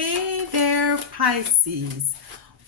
Hey there, Pisces.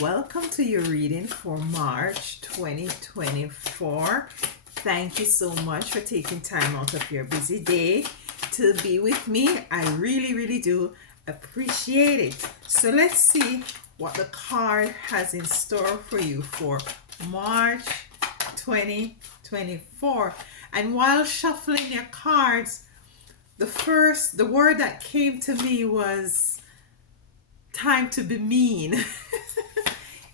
Welcome to your reading for March 2024. Thank you so much for taking time out of your busy day to be with me. I really do appreciate it. So let's see what the card has in store for you for March 2024. And while shuffling your cards, the word that came to me was time to be mean.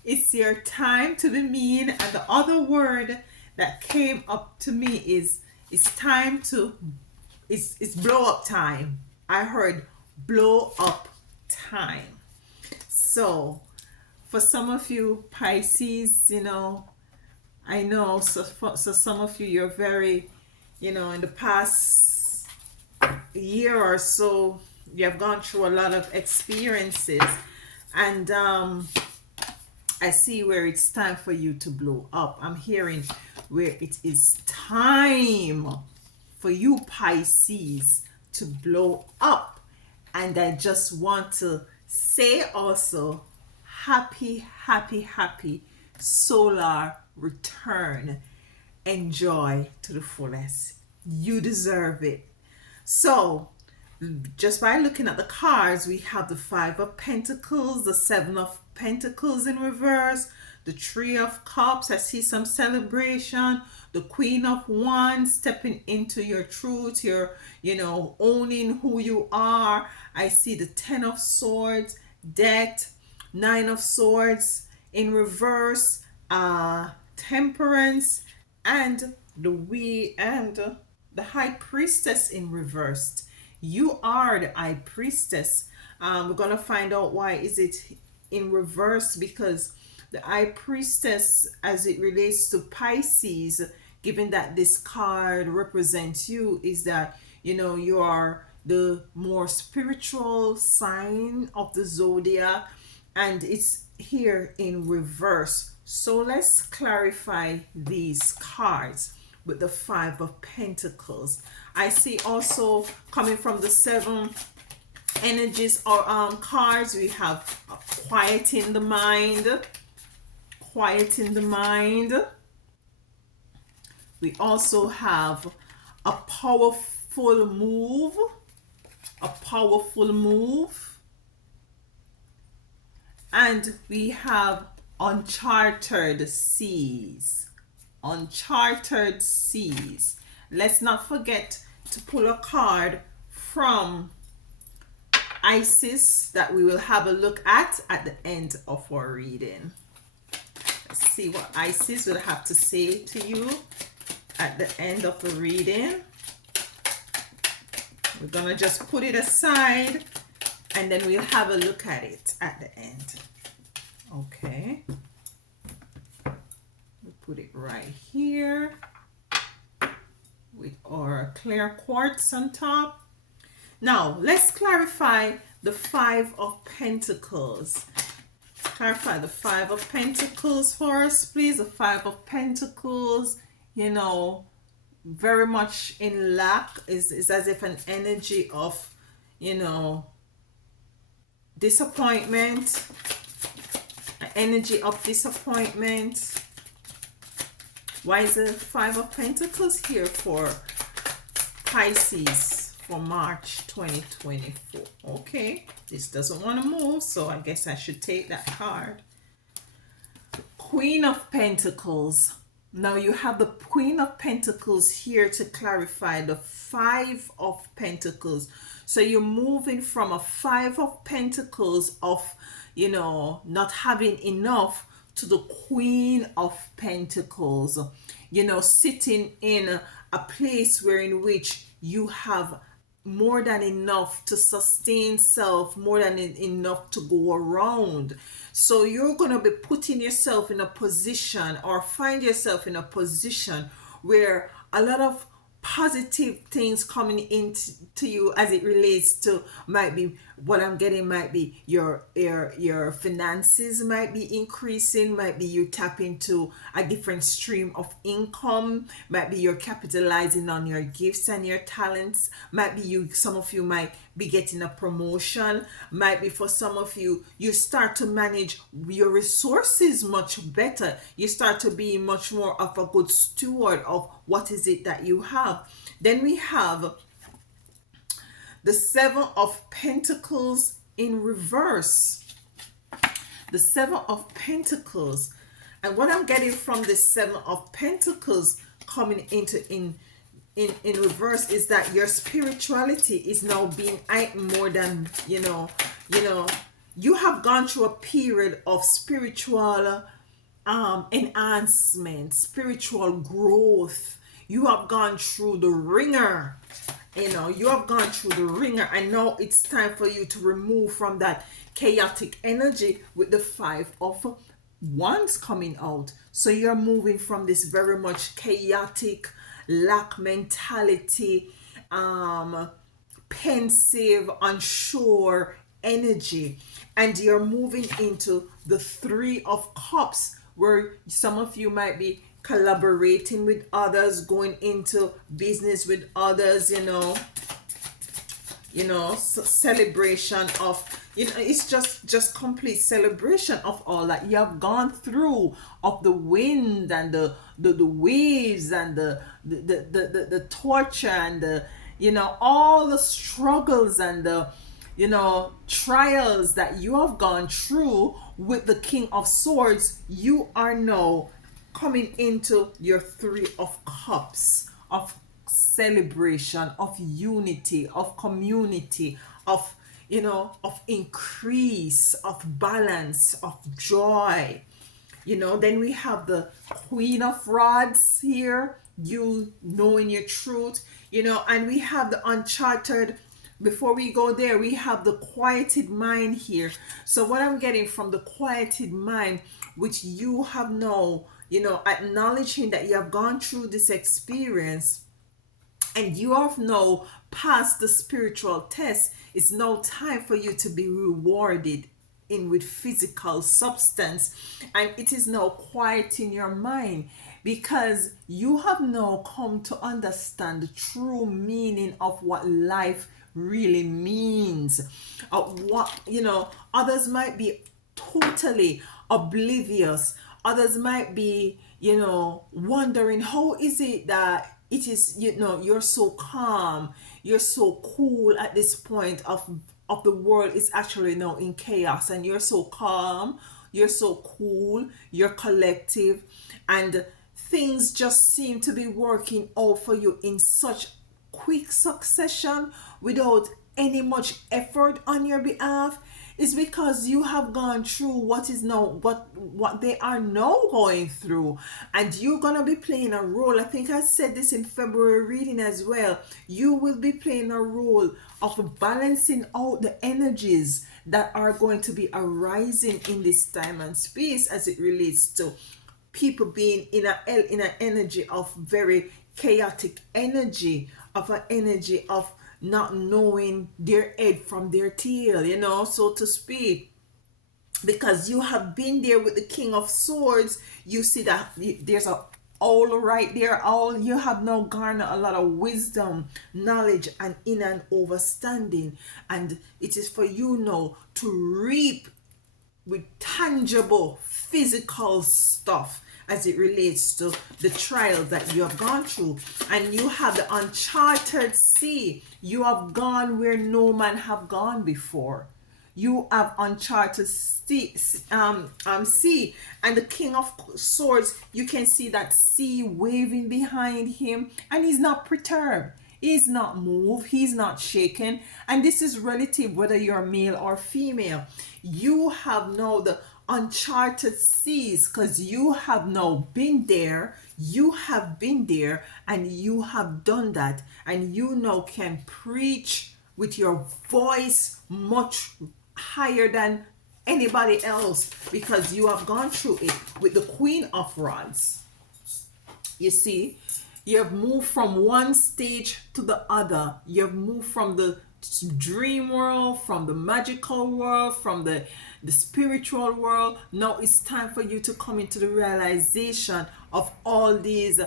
It's your time to be mean. And the other word that came up to me is it's time to it's blow up time. I heard blow up time. So for some of you Pisces, I know, so some of you, you're very, in the past year or so, you have gone through a lot of experiences, and I see where it's time for you to blow up. I'm hearing where it is time for you Pisces to blow up. And I just want to say also, happy solar return. Enjoy to the fullest. You deserve it. So just by looking at the cards, we have the Five of Pentacles, the Seven of Pentacles in reverse, the Three of Cups. I see some celebration. The Queen of Wands, stepping into your truth, your, owning who you are. I see the Ten of Swords, Death, Nine of Swords in reverse, Temperance, and the High Priestess in reversed. You are the High Priestess. We're gonna find out why is it in reverse, because the High Priestess, as it relates to Pisces, given that this card represents you, is that you are the more spiritual sign of the zodiac, and it's here in reverse. So let's clarify these cards with the Five of Pentacles. I see also coming from the seven energies or cards, we have quieting the mind. We also have a powerful move. And we have uncharted seas. Let's not forget to pull a card from Isis that we will have a look at the end of our reading. Let's see what Isis will have to say to you at the end of the reading. We're gonna just put it aside and then we'll have a look at it at the end. Okay. We'll put it right here with our clear quartz on top. Now, let's clarify the Five of Pentacles. Clarify the Five of Pentacles for us, please. The Five of Pentacles, very much in lack, is as if an energy of, disappointment. An energy of disappointment. Why is the Five of Pentacles here for Pisces for March 2024? Okay, this doesn't want to move, so I guess I should take that card. Queen of Pentacles. Now you have the Queen of Pentacles here to clarify the Five of Pentacles. So you're moving from a Five of Pentacles of, not having enough, to the Queen of Pentacles, sitting in a place where in which you have more than enough to sustain self, more than enough to go around. So you're going to be putting yourself in a position, or find yourself in a position, where a lot of positive things coming into you as it relates to might be what I'm getting might be your finances might be increasing, might be you tap into a different stream of income, might be you're capitalizing on your gifts and your talents, might be you, some of you might be getting a promotion, might be for some of you, you start to manage your resources much better. You start to be much more of a good steward of what is it that you have. Then we have the Seven of Pentacles in reverse. The Seven of Pentacles. And what I'm getting from the Seven of Pentacles coming into in reverse is that your spirituality is now being heightened more than, you have gone through a period of spiritual enhancement, spiritual growth. You have gone through the ringer. You have gone through the ringer, and now it's time for you to remove from that chaotic energy with the Five of Wands coming out. So you're moving from this very much chaotic, lack mentality, pensive, unsure energy, and you're moving into the Three of Cups, where some of you might be collaborating with others, going into business with others, celebration of, it's just complete celebration of all that you have gone through, of the wind and the waves and the torture and the, all the struggles and the, trials that you have gone through with the King of Swords. You are now coming into your Three of Cups, of celebration, of unity, of community, of, of increase, of balance, of joy. Then we have the Queen of Rods here, you knowing your truth, and we have the uncharted. Before we go there, we have the quieted mind here. So what I'm getting from the quieted mind, which you have now, acknowledging that you have gone through this experience and you have now passed the spiritual test, it's now time for you to be rewarded in with physical substance, and it is now quieting your mind, because you have now come to understand the true meaning of what life really means. What, others might be totally oblivious, others might be, wondering how is it that it is, you're so calm, you're so cool at this point of the world is actually now in chaos, and you're so calm, you're so cool, you're collective, and things just seem to be working out for you in such quick succession without any much effort on your behalf. Is because you have gone through what is now what they are now going through, and you're gonna be playing a role. I think I said this in February reading as well. You will be playing a role of balancing out the energies that are going to be arising in this time and space, as it relates to people being in an energy of very chaotic energy, of an energy of not knowing their head from their tail, so to speak. Because you have been there with the King of Swords, you see that there's a owl right there. Owl, you have now garnered a lot of wisdom, knowledge, and in and understanding, and it is for you now to reap with tangible physical stuff as it relates to the trials that you have gone through. And you have the uncharted sea. You have gone where no man have gone before. You have uncharted sea, and the King of Swords, you can see that sea waving behind him, and he's not perturbed, he's not moved, he's not shaken. And this is relative whether you're male or female. You have now the uncharted seas, because you have now been there, and you have done that, and you now can preach with your voice much higher than anybody else, because you have gone through it with the Queen of Rods. You see, you have moved from one stage to the other. You have moved from the dream world, from the magical world, from the spiritual world. Now it's time for you to come into the realization of all these,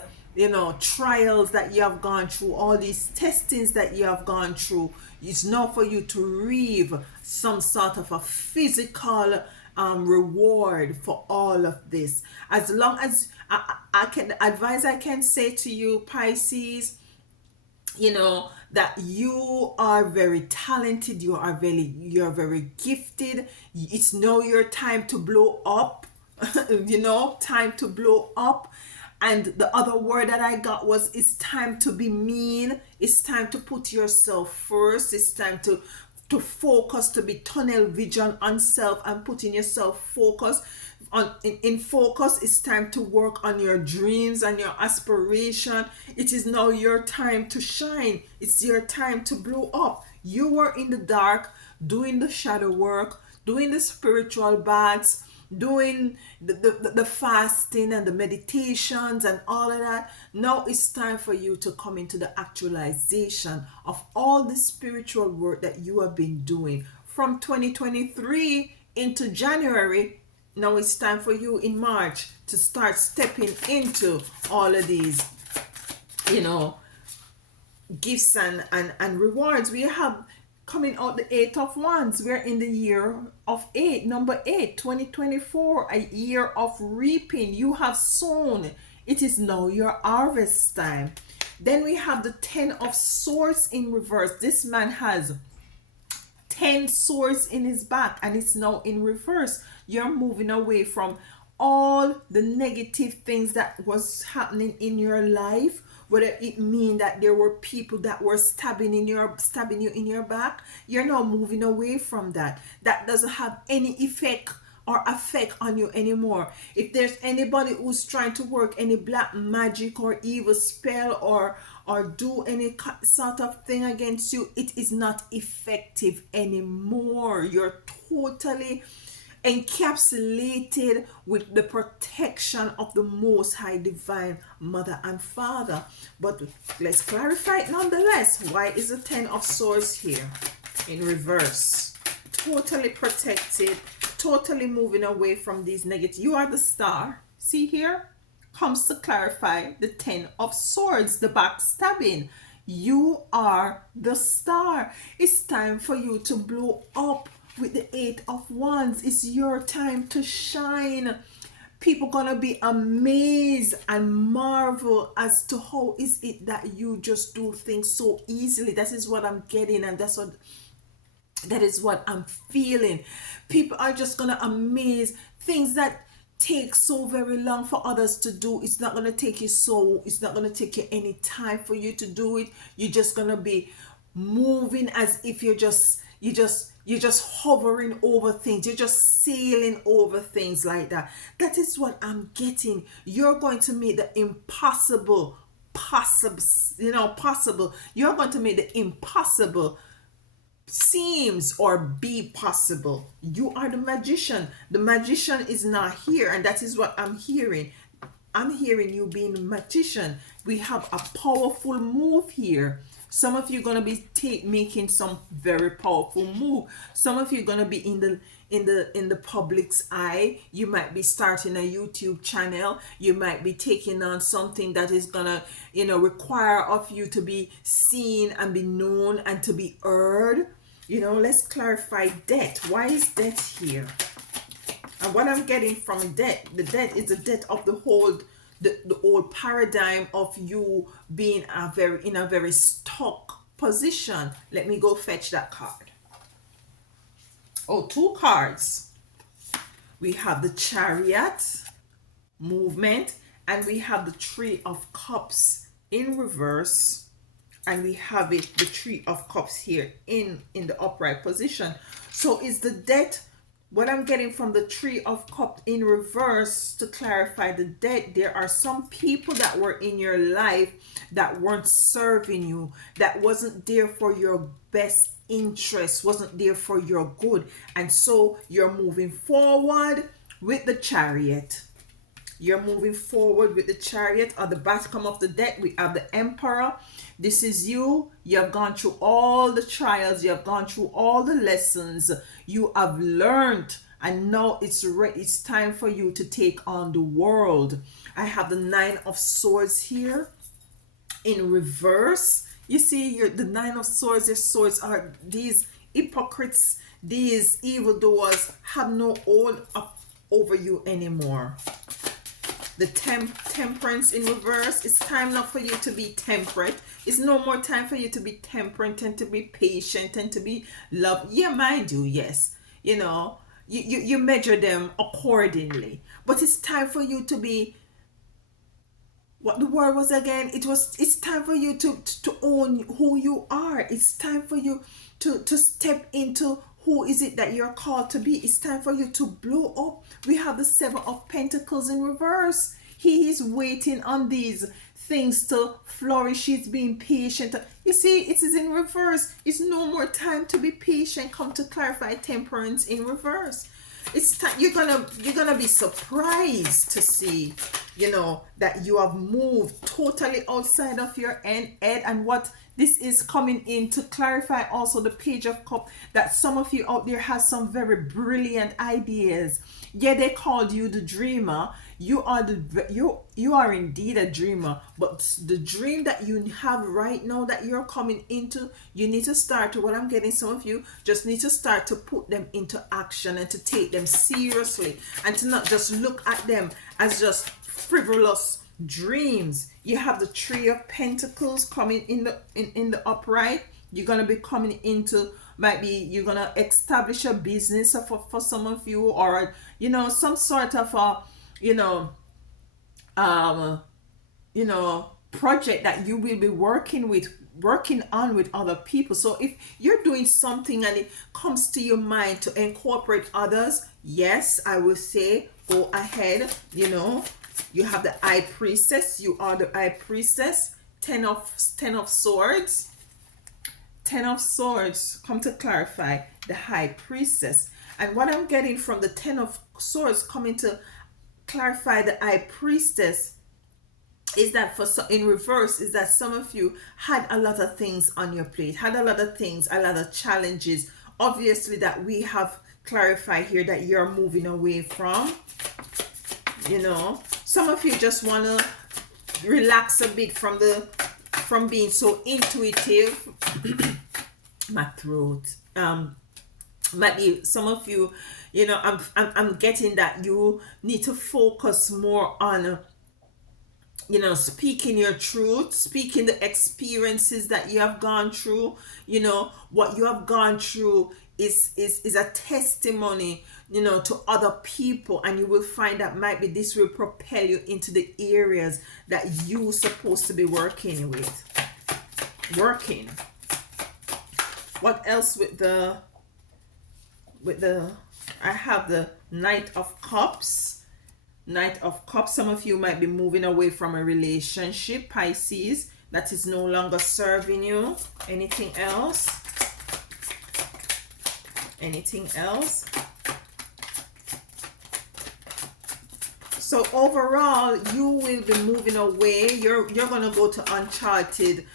trials that you have gone through, all these testings that you have gone through. It's now for you to reap some sort of a physical reward for all of this. As long as I can advise, I can say to you, Pisces, that you are very talented, you're very gifted. It's now your time to blow up. Time to blow up. And the other word that I got was, it's time to be mean. It's time to put yourself first. It's time to focus, to be tunnel vision on self and putting yourself focus in focus. It's time to work on your dreams and your aspiration. It is now your time to shine. It's your time to blow up. You were in the dark doing the shadow work, doing the spiritual baths, doing the fasting and the meditations and all of that. Now it's time for you to come into the actualization of all the spiritual work that you have been doing from 2023 into January. Now it's time for you in March to start stepping into all of these, gifts and rewards. We have coming out the Eight of Wands. We're in the year of 8, number 8, 2024, a year of reaping. You have sown. It is now your harvest time. Then we have the 10 of Swords in reverse. This man has 10 swords in his back and it's now in reverse. You're moving away from all the negative things that was happening in your life, whether it mean that there were people that were stabbing you in your back. You're now moving away from that. That doesn't have any effect on you anymore. If there's anybody who's trying to work any black magic or evil spell or do any sort of thing against you, it is not effective anymore. You're totally encapsulated with the protection of the Most High Divine Mother and Father. But let's clarify it nonetheless. Why is the 10 of Swords here in reverse? Totally protected, totally moving away from these negative. You are the star. See here? Comes to clarify the 10 of Swords, the backstabbing. You are the star. It's time for you to blow up with the 8 of Wands. It's your time to shine. People gonna be amazed and marvel as to how is it that you just do things so easily. That is what I'm getting, and that is what I'm feeling. People are just gonna amaze things that take so very long for others to do. It's not gonna take you any time for you to do it. You're just gonna be moving as if you're just hovering over things. You're just sailing over things like that. That is what I'm getting. You're going to make the impossible possible. You're going to make the impossible seems or be possible. You are the magician. The magician is not here, and that is what I'm hearing. I'm hearing you being a magician. We have a powerful move here. Some of you are going to be making some very powerful move. Some of you are going to be in the public's eye. You might be starting a YouTube channel. You might be taking on something that is going to, require of you to be seen and be known and to be heard. Let's clarify debt. Why is debt here? And what I'm getting from debt, the debt is the debt of the whole paradigm of you being in a very stuck position. Let me go fetch that card. Oh, 2 cards. We have the Chariot movement, and we have the Three of Cups in reverse, and we have the Three of Cups here in the upright position. So is the debt. What I'm getting from the Three of Cups in reverse, to clarify the debt, there are some people that were in your life that weren't serving you, that wasn't there for your best interest, wasn't there for your good. And so you're moving forward with the Chariot. You're moving forward with the Chariot. At the bottom of the deck, we have the Emperor. This is you. You have gone through all the trials. You have gone through all the lessons. You have learned. And now it's time for you to take on the world. I have the Nine of Swords here in reverse. You see, the Nine of Swords. Your swords are these hypocrites, these evildoers have no hold up over you anymore. The temperance in reverse. It's time now for you to be temperate. It's no more time for you to be temperate and to be patient and to be love. Yeah, mind you, yes. You know, you measure them accordingly. But it's time for you to be, what the word was again, it's time for you to own who you are. It's time for you to step into who is it that you're called to be. It's time for you to blow up. We have the Seven of Pentacles in reverse. He is waiting on these things to flourish. He's being patient. You see, it is in reverse. It's no more time to be patient. Come to clarify temperance in reverse. It's time. You're gonna be surprised to see, that you have moved totally outside of your head. And what this is coming in to clarify also the Page of Cups, that some of you out there has some very brilliant ideas. Yeah, they called you the dreamer. You are indeed a dreamer, but the dream that you have right now that you're coming into, you need to start to, what I'm getting, some of you just need to start to put them into action and to take them seriously and to not just look at them as just frivolous dreams. You have the Three of Pentacles coming in the upright. You're gonna be coming into, might be you're gonna establish a business for some of you, or some sort of a um project that you will be working on with other people. So if you're doing something and it comes to your mind to incorporate others, yes, I will say go ahead. You have the High Priestess. You are the High Priestess. Ten of Swords. Ten of Swords come to clarify the High Priestess. And what I'm getting from the Ten of Swords coming to clarify the High Priestess is that in reverse is that some of you had a lot of things on your plate, had a lot of things, a lot of challenges, obviously, that we have clarified here that you're moving away from. Some of you just want to relax a bit from being so intuitive. My throat. Might be some of you, I'm getting that you need to focus more on speaking your truth, speaking the experiences that you have gone through. What you have gone through is a testimony, to other people, and you will find that might be this will propel you into the areas that you're supposed to be working. What else with the I have the Knight of Cups. Knight of Cups. Some of you might be moving away from a relationship, Pisces, that is no longer serving you. Anything else? Anything else? So overall, you will be moving away. You're going to go to uncharted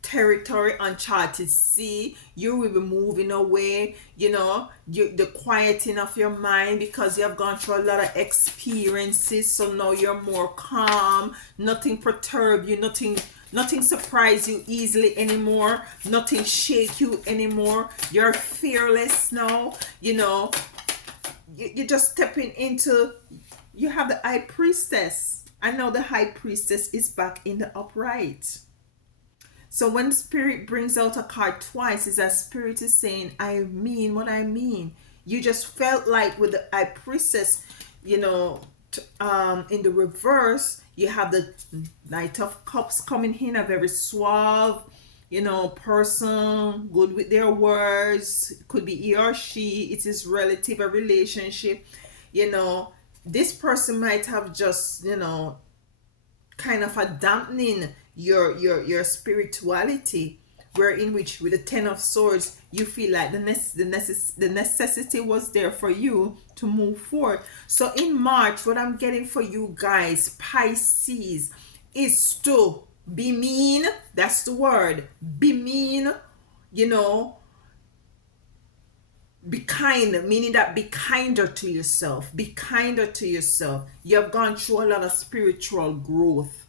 territory, uncharted sea. You will be moving away, the quieting of your mind, because you have gone through a lot of experiences. So now you're more calm. Nothing perturb you, nothing surprise you easily anymore. Nothing shake you anymore. You're fearless now. You're just stepping into, you have the High Priestess. I know the High Priestess is back in the upright. So when Spirit brings out a card twice, is that Spirit is saying, I mean what I mean. You just felt like with the High Priestess, in the reverse, you have the Knight of Cups coming in, a very suave, person, good with their words. It could be he or she. It is relative, a relationship. This person might have just, kind of a dampening your spirituality, where in which with the Ten of Swords you feel like the necessity was there for you to move forward. So in March, what I'm getting for you guys, Pisces, is to be mean. That's the word. Be mean. You know, be kind, meaning that be kinder to yourself. Be kinder to yourself. You have gone through a lot of spiritual growth.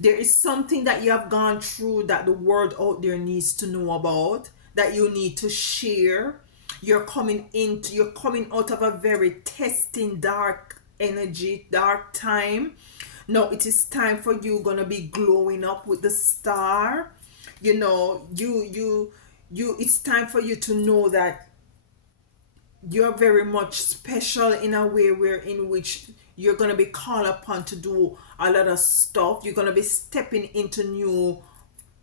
There is something that you have gone through that the world out there needs to know about, that you need to share. You're coming out of a very testing, dark energy, dark time. Now it is time for you gonna be glowing up with the star. You know, you it's time for you to know that you're very much special in a way where in which you're going to be called upon to do a lot of stuff. You're going to be stepping into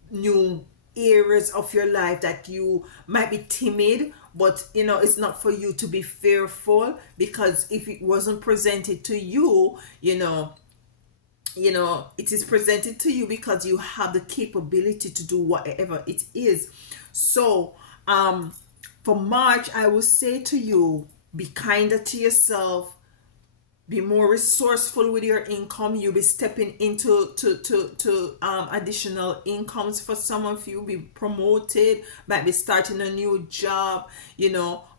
new areas of your life that you might be timid, but you know it's not for you to be fearful, because if it wasn't presented to you, it is presented to you because you have the capability to do whatever it is. So for March, I will say to you, be kinder to yourself, be more resourceful with your income. You'll be stepping into additional incomes. For some of you, be promoted, might be starting a new job,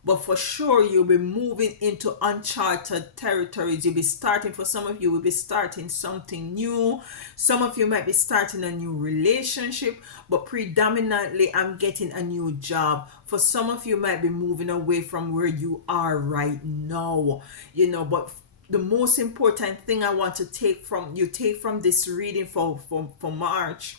but for sure you'll be moving into uncharted territories. You'll be starting, for some of you will be starting something new. Some of you might be starting a new relationship, but predominantly I'm getting a new job. For some of you might be moving away from where you are right now, but the most important thing I want to take from this reading for March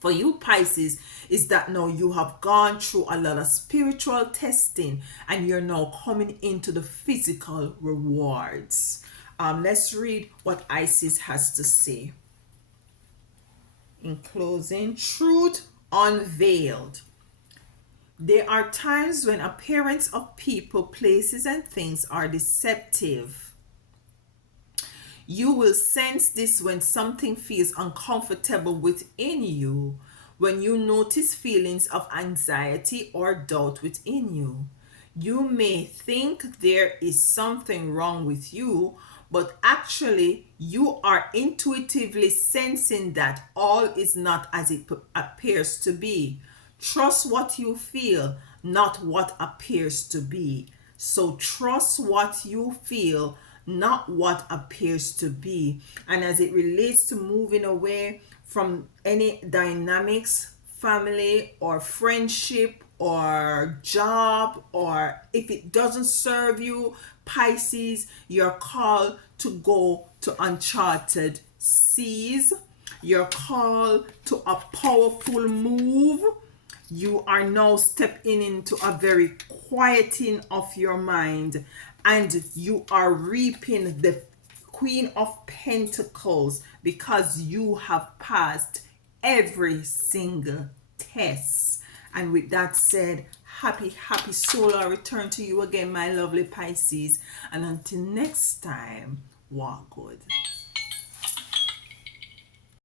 for you Pisces is that now you have gone through a lot of spiritual testing and you're now coming into the physical rewards. Let's read what Isis has to say. In closing, truth unveiled. There are times when appearance of people, places, and things are deceptive. You will sense this when something feels uncomfortable within you, when you notice feelings of anxiety or doubt within you. You may think there is something wrong with you, but actually you are intuitively sensing that all is not as it appears to be. Trust what you feel, not what appears to be. So trust what you feel, not what appears to be. And as it relates to moving away from any dynamics, family or friendship or job, or if it doesn't serve you, Pisces, you're called to go to uncharted seas. You're called to a powerful move. You are now stepping into a very quieting of your mind, and you are reaping the Queen of Pentacles because you have passed every single test. And with that said, happy solar return to you again, my lovely Pisces. And until next time, walk good.